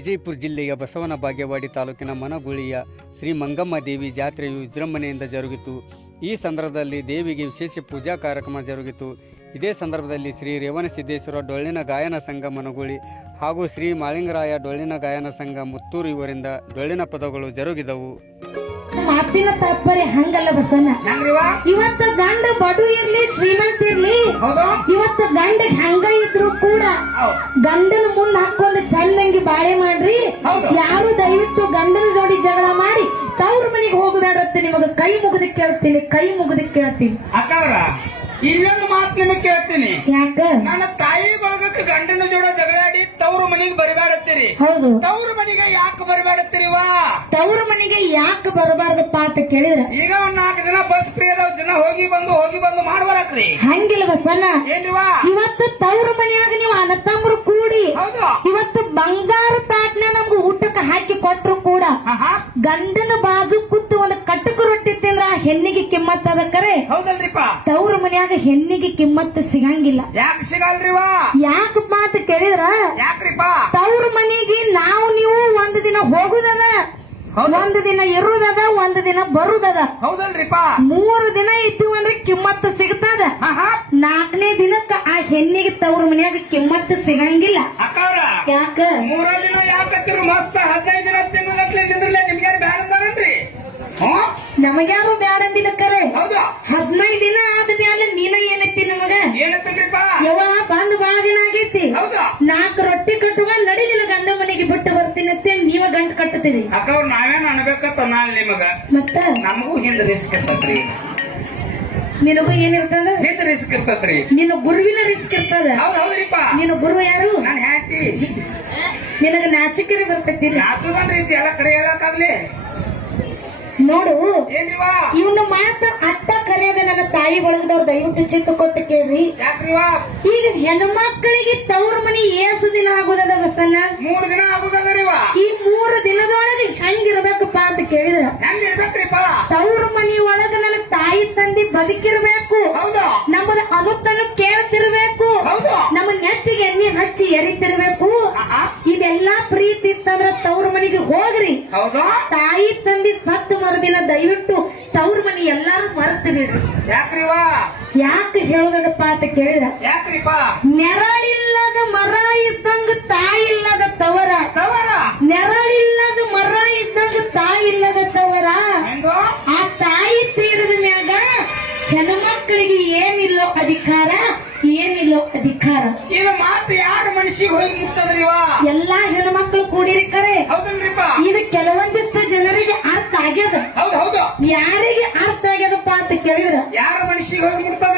ವಿಜಯಪುರ ಜಿಲ್ಲೆಯ ಬಸವನ ಬಾಗೇವಾಡಿ ತಾಲೂಕಿನ ಮನಗುಳಿಯ ಶ್ರೀ ಮಂಗಮ್ಮ ದೇವಿ ಜಾತ್ರೆಯು ವಿಜೃಂಭಣೆಯಿಂದ ಜರುಗಿತು. ಈ ಸಂದರ್ಭದಲ್ಲಿ ದೇವಿಗೆ ವಿಶೇಷ ಪೂಜಾ ಕಾರ್ಯಕ್ರಮ ಜರುಗಿತು. ಇದೇ ಸಂದರ್ಭದಲ್ಲಿ ಶ್ರೀ ರೇವಣಸಿದ್ದೇಶ್ವರ ಡೊಳ್ಳಿನ ಗಾಯನ ಸಂಘ ಮನಗುಳಿ ಹಾಗೂ ಶ್ರೀ ಮಾಳಿಂಗರಾಯ ಡೊಳ್ಳಿನ ಗಾಯನ ಸಂಘ ಮುತ್ತೂರು ಇವರಿಂದ ಡೊಳ್ಳಿನ ಪದಗಳು ಜರುಗಿದವು. ಮಾತಿನ ತಾತ್ಪರ್ಯ ಹಂಗಲ್ಲ ಬಸನ. ಇವತ್ತು ಗಂಡ ಬಡು ಇರ್ಲಿ ಶ್ರೀಮಂತ ಇರ್ಲಿ, ಇವತ್ತು ಗಂಡ ಹೆಂಗ ಇದ್ರು ಕೂಡ ಗಂಡನ ಮುಂದ್ ಹಾಕೊಂಡು ಚಂದಂಗಿ ಬಾಳೆ ಮಾಡ್ರಿ. ಯಾರು ದಯವಿಟ್ಟು ಗಂಡನ ಜೋಡಿ ಜಗಳ ಮಾಡಿ ತವ್ರ ಮನೆಗೆ ಹೋಗುದಾರತ್ತೆ ನಿಮಗ ಕೈ ಮುಗಿದು ಕೇಳ್ತೀನಿ, ಕೈ ಮುಗಿದು ಕೇಳ್ತೀನಿ. ಅಕ್ಕವ್ರ ಇಲ್ಲೊಂದು ಮಾತು ನಿಮಗೆ ಕೇಳ್ತೀನಿ. ಯಾಕ ನನ್ನ ತಾಯಿ ಬಳಗಕ್ಕೆ ಗಂಡನ ಜೋಡ ಜಗಳಾಡಿ ತವ್ರ ಮನೆಗೆ ಬರಬೇಡತ್ತೀರಿ. ಹೌದು, ತವ್ರ ಮನೆಗೆ ಯಾಕೆ ಬರಬೇಡತ್ತೀರಿವಾ? ತವ್ರ ಮನೆಗೆ ಯಾಕೆ ಬರಬಾರ್ದು ಪಾಠ ಕೇಳಿದ್ರ ಈಗ ಒಂದ್ 4 ದಿನ ಬಸ್ ಫ್ರೀ ಅದಾವ, ದಿನ ಹೋಗಿ ಬಂದು ಮಾಡ್ಬರಕ್ರಿ. ಹಂಗಿಲ್ಲ ಬಸನ. ಏನ್ರಿವಾ? ಇವತ್ತು ತವ್ರ ಮನೆಯಾಗ ನೀವು ಅಣ್ಣತಮ್ಮರು ಕೂಡಿ ಹೌದು ಇವತ್ತು ಬಂಗಾರ ತಾಟ್ನ ನಮ್ಗೆ ಊಟಕ್ಕೆ ಹಾಕಿ ಕೊಟ್ರು ಕೂಡ ಗಂಡನ ಬಾಜು ಕೂತು ಒಂದು ಕಟಕ ರೊಟ್ಟಿ ತಿಂದ್ರ ಆ ಹೆಣ್ಣಿಗೆ ಕಿಮ್ಮತ್ ಅದ ಕರೆ. ಹೌದಲ್ರಿಪ್ಪ? ತವ್ರ ಮನ್ಯಾಗ ಹೆಣ್ಣಿಗೆ ಕಿಮ್ಮತ್ ಸಿಗಂಗಿಲ್ಲ. ಯಾಕೆ ಸಿಗಲ್ರಿವಾ? ಯಾಕಪ್ಪ ಅಂತ ಕೇಳಿದ್ರ ಯಾಕ್ರಿಪ್ಪ? ತವ್ರ ಮನೆಗೆ ನೀವು ಒಂದು ದಿನ ಹೋಗುದದ, ಒಂದು ದಿನ ಇರುದದ, ಒಂದು ದಿನ ಬರುದದ. ಹೌದಲ್ರಿಪ್ಪ? 3 ದಿನ ಇದ್ದೀವಿ ಅಂದ್ರೆ ಕಿಮ್ಮತ್ ಸಿಗ್ತದ. 4ನೇ ದಿನಕ್ಕ ಆ ಹೆಣ್ಣಿಗೆ ತವ್ರ ಮನ್ಯಾಗ ಕಿಮ್ಮತ್ ಸಿಗಂಗಿಲ್ಲ. ಅಕ್ಕವ್ರ ಯಾಕ 3 ದಿನ ಯಾಕತ್ತಿರು? ಮಸ್ತ್ 15 ದಿನ ತಿಂಗಳಗಟ್ಲೆ ನಿಂದ್ರಲೆ ನಿಮ್ಗೆ ಬ್ಯಾಡ ಅಂತಾರನ್ರಿ. ನಮಗ್ಯಾರು ಬ್ಯಾಡ ಅಂದಿಲ್ಲ ಕರೆ. ಹೌದು, 15 ದಿನ ಆದ್ಮೇಲೆ ನೀನ ಏನೈತಿ ನಮಗ ಏನಂತಕ್ರಿಪ್ಪ? ಯವ್ವ ಬಂದ್ ಬಾಳ ದಿನ ಆಗೈತಿ, ಹೌದಾ? 4 ರೊಟ್ಟಿ ಕಟ್ಟುವ ನಡಿಲಿಲ್ಲ ಗಂಡ ಮನೆಗೆ ಬಿಟ್ಟು ಬರ್ತೀನಿ ಅಂತ ನೀವ ಗಂಟು ಕಟ್ಟುತ್ತೀರಿ. ಅಕ್ಕವ್ರ ನಾವೇನ್ ಅನ್ಬೇಕತ್ತ ನಾಳೆ ನಿಮಗ ಮತ್ತ ನಮಗೂ ಹಿಂದ್ ರಿಸ್ಕ್ ಇರ್ತದ್ರಿ. ನಿನಗೂ ಏನಿರ್ತದ? ಹಿಂದ್ ರಿಸ್ಕ್ ಇರ್ತದ್ರಿ. ನಿನ್ನ ಗುರುವಿನ ರಿಸ್ಕ್ ಇರ್ತದ. ಹೌದ್ರಿಪ್ಪ? ನೀನು ಗುರು ಯಾರು? ನಾನ್ ಹ್ಯಾತಿ ನಿನಗ ನಾಚಿಕೆರೆ ಬರ್ತೈತಿ. ನಾಚುದನ್ರಿ ಎಲ್ಲ ಕರೆ ಹೇಳಕ್ಕಾಗ್ಲಿ. ನೋಡು ಏನ್ರಿವಾ? ಇವನು ಮಾತ ಅಟ್ಟ ಕರೆಯದ ನನ್ನ ತಾಯಿ ಒಳಗದವ್ರು ದಯವಿಟ್ಟು ಚಿಕ್ಕ ಕೊಟ್ಟು ಕೇಳ್ರಿ. ಯಾಕ್ರಿವಾ? ಈಗ ಹೆಣ್ಮಕ್ಕಳಿಗೆ ತವ್ರ ಮನಿ ಏಸು ದಿನ ಆಗುದದ ಬಸನ್ನ? 3 ದಿನ ಆಗುದರಿವಾ? ಈ 3 ದಿನದೊಳಗೆ ಹೆಂಗಿರ್ಬೇಕಪ್ಪ ಅಂತ ಕೇಳಿದ್ರ ಹೆಂಗ್ ಇರ್ಬೇಕ್ರಿಪ್ಪ? ತವ್ರ ಮನಿ ಒಳಗ ನನ್ನ ತಾಯಿ ತಂದಿ ಬದುಕಿರ್ಬೇಕು. ಹೌದು, ನಮ್ಮದ ಅನುತ್ತನ್ನು ಕೇಳ್ತಿರ್ಬೇಕು. ಹೌದು, ನಮ್ಮ ನೆತ್ತಿಗೆ ಎಣ್ಣೆ ಹಚ್ಚಿ ಎರಿತಿರ್ಬೇಕು. ಇದೆಲ್ಲಾ ಪ್ರೀತಿ ಇತ್ತಂದ್ರ ತವ್ರ ಮನಿಗೆ ಹೋಗ್ರಿ. ಹೌದು. ತಾಯಿ ತಂದಿ ಸತ್ತು ಮರುದಿನ ದಯವಿಟ್ಟು ತವ್ರ ಮನಿ ಎಲ್ಲಾರು ಮರೆತು ಬಿಡ್ರಿ. ಯಾಕ್ರಿವಾ? ಯಾಕೆ ಹೇಳೋದಪ್ಪ ಅಂತ ಕೇಳಿದ್ರ ಯಾಕ್ರಿಪ್ಪ? ನೆರಳಿಲ್ಲದ ಮರ ಇದ್ದಂಗ ತಾಯಿ ಇಲ್ಲದ ತವರ, ನೆರಳಿಲ್ಲದ ಮರ ಇದ್ದಂಗ ತಾಯಿ ಇಲ್ಲದ ತವರ. ಆ ತಾಯಿ ತೀರದ ಮ್ಯಾಗ ಹೆಣ್ಮಕ್ಕಳಿಗೆ ಏನಿಲ್ಲೋ ಅಧಿಕಾರ, ಏನಿಲ್ಲೋ ಅಧಿಕಾರ. ಇದು ಮಾತು ಯಾರ ಮನಸ್ಸಿಗೆ ಹೋಗಿ ಮುಟ್ತದ್ರಿವಾ? ಎಲ್ಲಾ ಹೆಣ್ಮಕ್ಳು ಕೂಡಿರ್ತಾರೆ. ಹೌದಲ್ರಿಪ್ಪ? ಇದು ಕೆಲವೊಂದಿಷ್ಟು ಜನರಿಗೆ ಅರ್ಥ ಆಗ್ಯದ. ಹೌದು ಹೌದು. ಯಾರಿಗೆ ಅರ್ಥ ಆಗ್ಯದಪ್ಪ ಅಂತ ಕೇಳಿದ್ರ ಯಾರ ಮನಸ್ಸಿಗೆ ಹೋಗಿ ಮುಟ್ತದ?